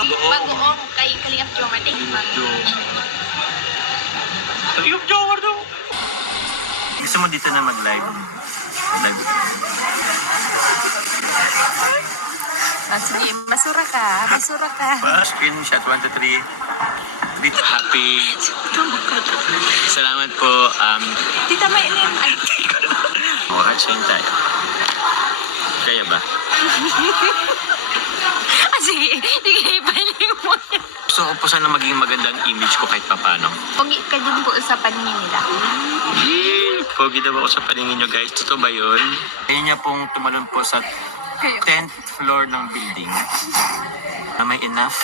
Bagoong kay Kalingap Jomar. Thank you, mami. Kalingap Jomar daw. Gusto mo dito na mag-live? Live. Sige, masura ka. Masura ka. Screenshot 1, 2, 3. Dito. Happy. Salamat po. Tita, may inim. Ay, Heart-shine tayo. Kaya ba? sige. Sige, ipaling mo yan. Gusto ko po sana maging magandang image ko kahit papano. Pogi ka din po sa paningin nila. Pogi daw ako sa paningin nyo guys. Totoo ba yun? Kaya niya pong tumalon po sa 10th floor ng building. Na may enough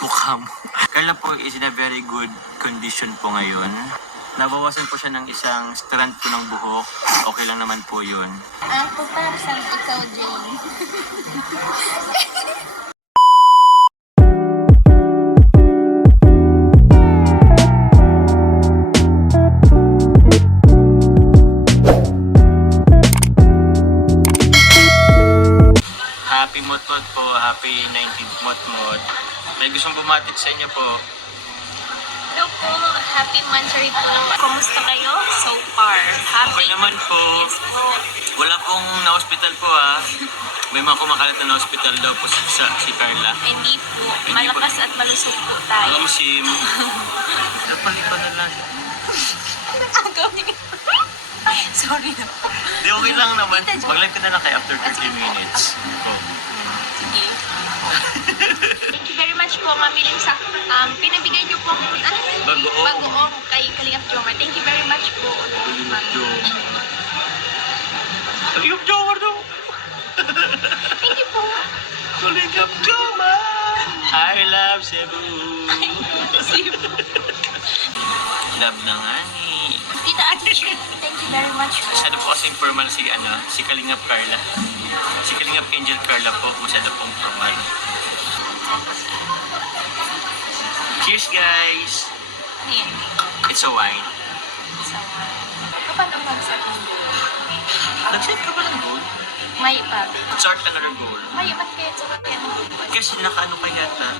mukha mo. Carla po is in a very good condition po ngayon. Nabawasan po siya ng isang strand po ng buhok. Okay lang naman po yun. Ako para sa ikaw, Jane. Happy Motmot po. Happy 19th Motmot. May gustong bumatit sa inyo po. Hello po. Happy Mansari po. Kumusta kayo so far? Okay naman po. Yes po. Wala pong na-hospital po ah. May mga kumakalat na na-hospital daw po si Carla. Hindi po. Malakas at malusog po tayo. Alam si napalipan na lang. Agaw niya. Sorry na po. Di okay lang naman. Mag-live ka na lang kayo after 30 minutes. Oh. Sige. Thank you very much po, Mami Lim, sa pinabigay niyo po bagoong kay Kalingap Jomar. Thank you very much po. Kalingap Jomar daw. Thank you po. Kalingap Jomar. I love Cebu. Love na nga ni. Tita Attitude, thank you very much po. Masyado po kasi formal si Kalingap Carla. Si Kalingap Angel Carla po, masyado pong formal. Cheers guys! Ano yan? It's a wine. So, kapag ang mag-set ng goal? Nag-set ka ba ng goal? May pa. Start another goal. May ba't kaya sa bakit? Kasi naka-ano ka yata.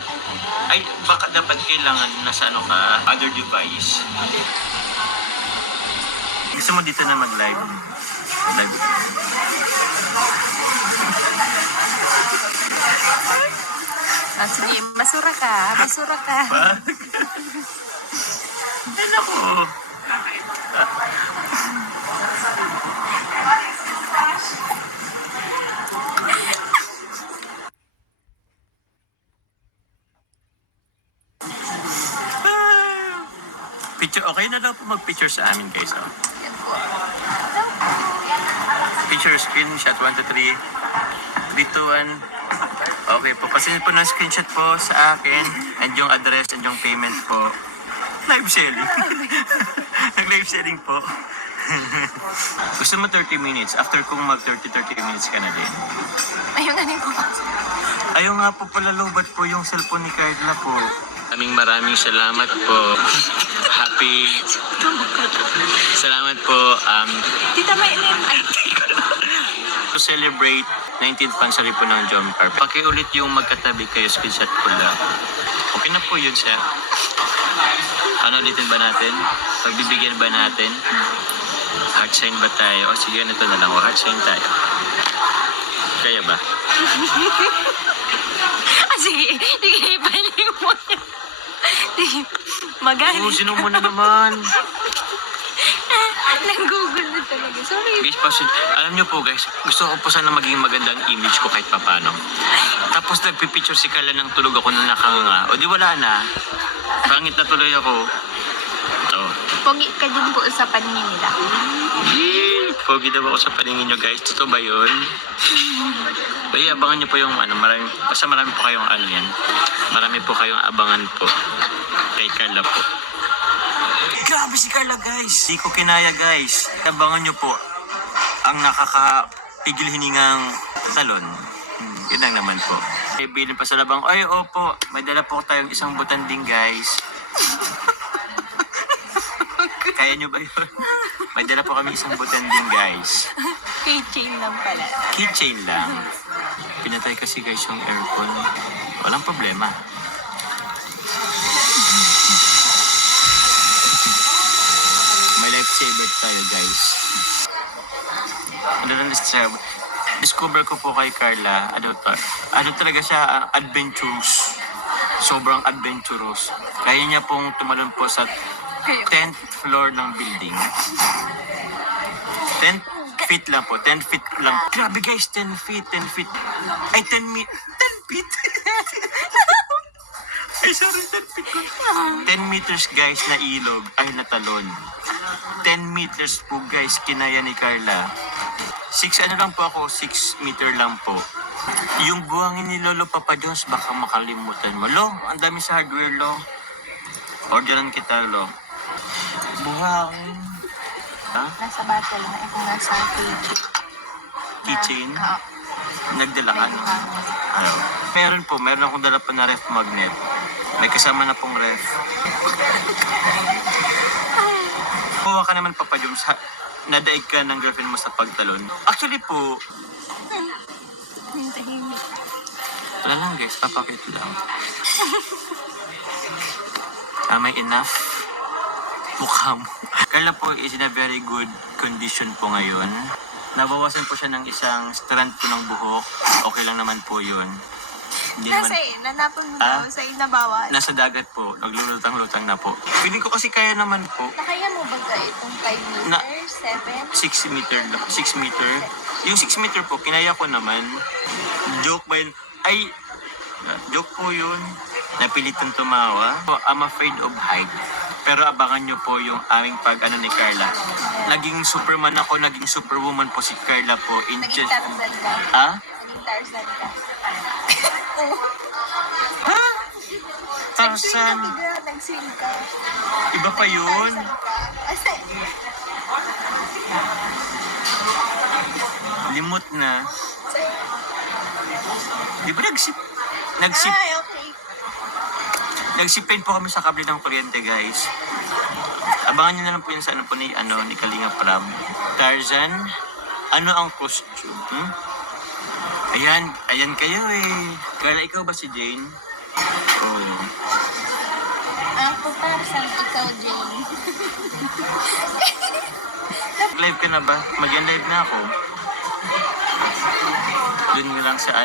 Ay, baka dapat kailangan nasa ano ka, other device. Gusto mo dito na mag-live? Live. Sige, masura ka. Masura ka. Ay, naku. Picture, okay na daw po mag-picture sa amin guys. Oh. Yan po. Picture screenshot 1, 2, 3. 3, 2, 1. Okay po, pasin po ng screenshot po sa akin and yung address and yung payment po. Live selling. Nag-live selling po. Gusto mo 30 minutes? After kung mag 30 minutes ka na din. Ayun nga ko. Ayaw nga po pala lobat po yung cellphone ni Carla po. Maraming salamat po. Happy. Salamat po. Tita, may inim. Ay, To celebrate 19th pansari po ng Jomcar. Pakiulit yung magkatabi kayo, screenshot ko lang. Okay na po yun, sir. Ano ulitin ba natin? Pagbibigyan ba natin? Heart sign ba tayo? O sige, ito na lang. O, heart sign tayo. Kaya ba? sige. Sige, ipaling mo yan. Sige, magaling. Sino mo na naman? Nag-google na talaga. Sorry. Guys, alam niyo po guys, gusto ko po sana maging magandang image ko kahit papano. Tapos nagpipicture si Carla ng tulog ako na nakanganga. O di wala na. Pangit na tuloy ako. Oh. Pogi ka din po sa paningin nila. Pogi daw ako sa paningin nyo guys. Totoo ba yun? Kaya abangan nyo po yung basta marami po kayong ano yan. Marami po kayong abangan po. Kay Carla po. Grabe si Carla guys. Di ko kinaya guys. Abangan nyo po ang nakakapigil hiningang talon. Yun lang naman po. May bilin pa sa labang. Ay, opo. May dala po tayong isang butanding guys. Kaya nyo ba yun? May dala po kami isang butanding guys. Keychain lang pala. Keychain lang. Pinatay kasi guys yung aircon. Walang problema. May lifesaver tayo guys. Ano na discover ko po kay Carla, ano talaga siya, adventurous. Sobrang adventurous. Kaya niya pong tumalon po sa 10th floor ng building. 10 feet lang po, 10 feet lang. Grabe guys, 10 feet. Ay, 10 feet. Ay, sorry, 10 feet ko. 10 meters guys na ilog ay natalon. 10 meters po guys, kinaya ni Carla. 6 lang po ako, 6 meter lang po. Yung buhangin ni Lolo Papa Jones, baka makalimutan mo. Lo, ang dami sa hardware, Lo. Orderan kita, Lo. Buhangin. Ha? Nasa bottle na. Ako nasa Keychain? Oo. Nagdala ka, no? Ayaw. Meron akong dala pa na ref magnet. May kasama na pong ref. Kuha ka naman, Papa Jones. Nadaig ka ng girlfriend mo sa pagtalon. Actually po, Yung tahimik. wala lang guys, papakit lang. Am I enough? Mukha mo. Carla po is in a very good condition po ngayon. Nabawasan po siya ng isang strand po ng buhok. Okay lang naman po yun. Hindi naman, Nanapon mo Ah? daw sa nabawas. nasa dagat po. Naglulutang-lutang na po. Feeling ko kasi kaya naman po. Nakaya mo ba itong 5 Na- meters, 7? 6 meter. Yung 6 meter po, kinaya ko naman. Joke ba yun? Ay, joke po yun. Napilitan tumawa. I'm afraid of height. Pero abangan nyo po yung aming pag-ano ni Carla. Naging Superman ako, naging Superwoman po si Carla po. In Naging just... Tarzan ka. Ha? Naging Tarzan ka. Ha? Tarzan. Nag-swim ka. Iba pa yun. Tarzan ka. Asa? Limot na. Di ba nagsip? Ay, okay. Nagsipin po kami sa kable ng kuryente, guys. Abangan nyo na lang po yun sa ano po ni Kalinga Prab. Tarzan, ano ang costume? Ayan kayo eh. Carla, ikaw ba si Jane? Oh. Ako Tarzan, ikaw Jane. Live ka na ba? Mag-live na ako. Doon lang sa